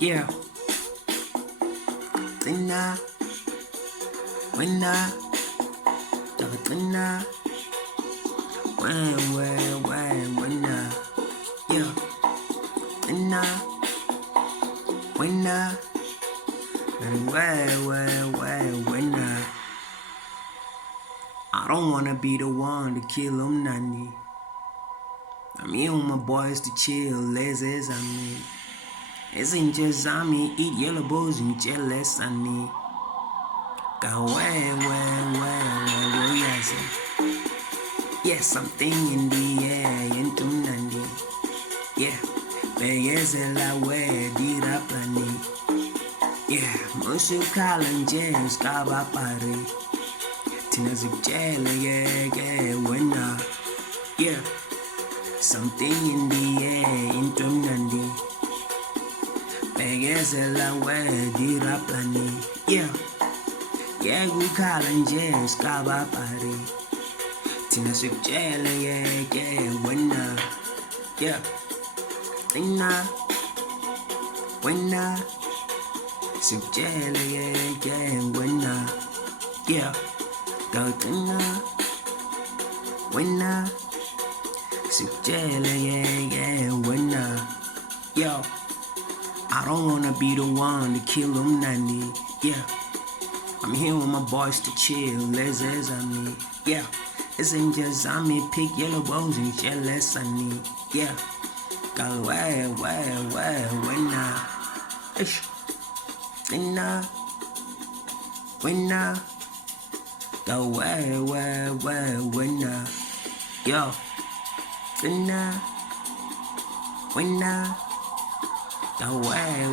Yeah. Tina, winna, tina, winna. Yeah. Tina, winna, winna. I don't wanna be the one to kill 'em, nani. I'm here with my boys to chill, lazy as I mean. Isn't just I mean, eat yellow balls and jealous, I need. Go yes. Yes, something in the air, into Nandi. Yeah, Vegas la way, did up Nandi. Yeah, Monsieur Colin James, Kaba Party. Tina's a jail, yeah, winner. Yeah, something in the air, into Nandi. Vegas la way, did up Nandi. Yeah. Yeah, good Colin James, Kaba Party. Tina Sip Jail, yeah, winner. Yeah, winner, winner. Sip Jail, yeah, winner. Yeah, go winner, winner. Sip Jail, yeah, winner. Yo, I don't wanna be the one to kill 'em, Nandi. Yeah. I'm here with my boys to chill, lazy as I mean. Yeah, it's ain't just I mean, pick yellow balls and jealous I need. Yeah, go where, winner. Ish, winner, winner. Go where, winner. Yo, winner, winner. Go where,